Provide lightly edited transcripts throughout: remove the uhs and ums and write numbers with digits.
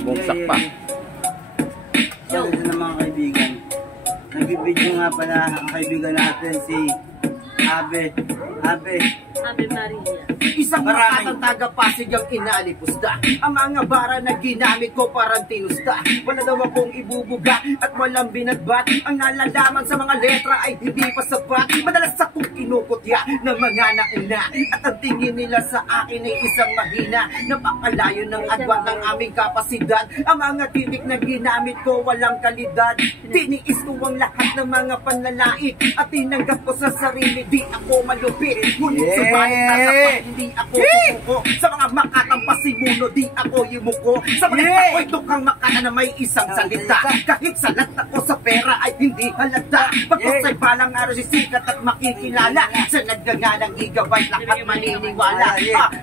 Bumagsak pa. So, ito na mga kaibigan. Nagbibideo nga pala ang kaibigan natin si Ave Maria. Isang makatang taga-Pasig ang inalipusta. Ang mga bara na ginamit ko parang tinusda. Wala daw akong ibubuga at walang binatbat. Ang nalalaman sa mga letra ay hindi pa sapat. Madalas akong kinukutya ng mga nauna. At ang tingin nila sa akin ay isang mahina. Napakalayo ng agwat ng aming kapasidad. Ang mga titik na ginamit ko walang kalidad. Tiniis ko ang lahat ng mga panlalait. At tinanggap ko sa sarili, di ako malupit. Ngunit subalit tatapos, hindi ako susuko. Sa mga makatang pasimuno, di ako yumuko. Sa mga tako'y tukang makata na may isang salita. Kahit salat ako sa pera ay hindi halata. Pagkusay palang araw sisikat at makikilala. Sa naggangalang gigabyte, lahat maniniwala.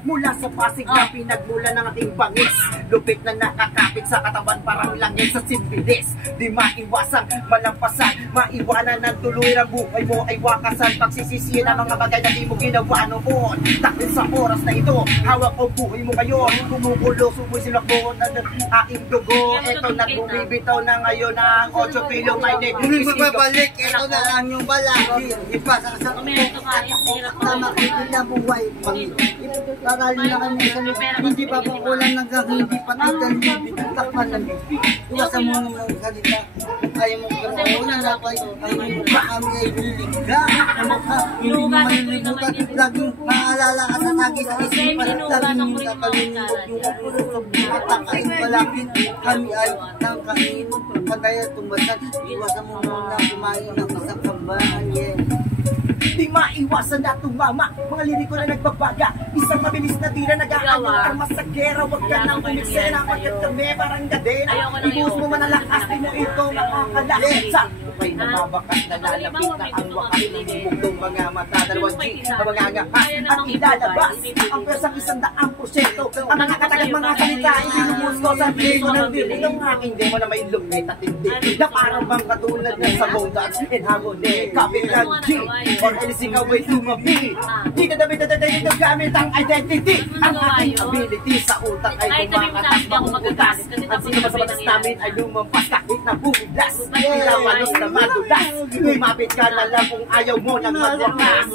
Mula sa Pasig na pinagmula ng ating bangis. Lupit na nakakapit sa katawan parang langit sa simbilis. Di maiwasang malampasan, maiwanan ng tuloy ng buhay mo ay wakasan. Pagsisisihin ang mga bagay na di mo ginawa noon. Dahil sa oras na ito, hawak ko buhay mo ngayon. Kumukulo, sumoy sila ko ng aking dugo. Ito na bumibitaw na ngayon ang 8 kilo may neck. Hindi magbabalik, ito na lang yung balaki. Ipasang sa na makikita buhay. Parali na kami sa hindi pa po kulang hindi patitan bibig. Takpan ng bibig. Iwasan mo ng mga salita. Ayaw mo gano'n na dapat ang mukha kami ay liligga. Ang mukha, hindi mo malilimutan. Laging maalala ka sa tagi sa isipan. Laging kapaliniwag yung kapulot sa buhat. Takain malapit. Kami ay nangkain. Pagkaya tumbasan. Iwasan mo muna kumain ng isang kambahan. Di maiwasan na tumama. Mga liriko na nagbabaga. Isang mabilis na tira nag-aano ang masagera. Huwag ka nang umiksena. Pagkat kami parang gadena. Ibuhos mo manalakas. Di mo ito makakalasa. May nababakas na lalapit na ang wakas. Bugtong mga mata. Dalawang G. Mga ngahas at ilalabas. Ang presang 100%. Ang mga katagang mga salita. Ilumos ko sa piso ng bibig. Ang aking demo na may lumit at hindi. Na parang bang katulad ng sabong dance and harmony. Kapit ng G. Or anything away to my beat. Di ka dapat ito gamit ang identity. Ang aking ability sa utak ay kumakatas makukutas. At sino ba sa batas namin ay lumampas kahit na bumiglas. Ilawalos na madulas. Lumapit ka na lang kung ayaw mo nang magwakas.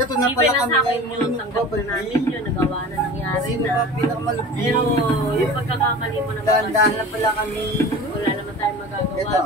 Ito na pala kami ngayon yung tanggap na namin yun, nagawa na nangyari sino na. ba pinakamalupit? Pero yung pagkakakali mo naman Dahan-dahan na pala kami. wala naman tayong magagawa. Ito,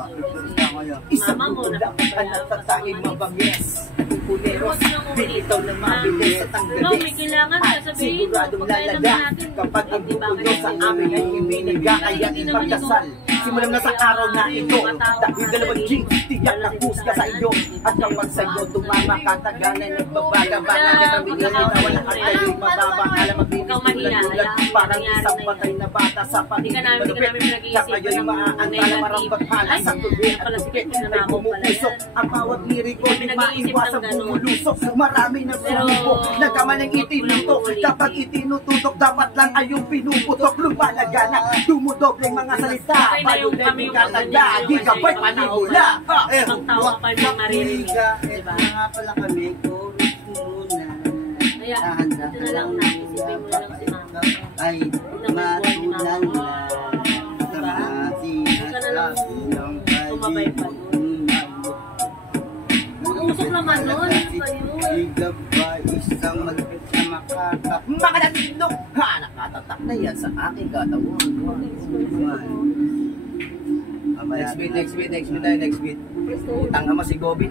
Isang tutulak ang natatanging mabangis. Puneros, pinitaw ng mabilis at ang galis. At siguradong lalada kapag ang bukulo sa amin ay ibiniga kaya't magdasal. Simulan na sa araw na ito dahil dalawang G, tiyak na husga sa iyo. At kapag sa iyo tumama katagalan nagbabaga-baga determinasyon na wala at kayo'y mababa. Alam magbibig-ulan parang isang patay na bata sa pagiging malupit. Sa kayo'y maaantala marambaghala sa tuloy at tupit ay pumupuso. Ang bawat liriko ay maiwasang pumulusok. Marami na sumubo, nagkamalang itinutok. Kapag itinututok, dapat lang ay yung pinuputok. Lumalagana, dumudobleng mga salita. Bayo din katanda, gigabyte panibula. Magtawa pa ni Maria. Ito na nga pala kami. Chorus muna. Kaya, ito na lang natin. Isipin mo na lang si Mama. Ay matulang na. Ika na lang tumabay pa doon. Usok naman nun. Gigabay, isang malapit na makaka. Mga natinok, ha, nakatatak na yan sa aking katawan. Next beat tayo, next beat. Utang naman si Gobi.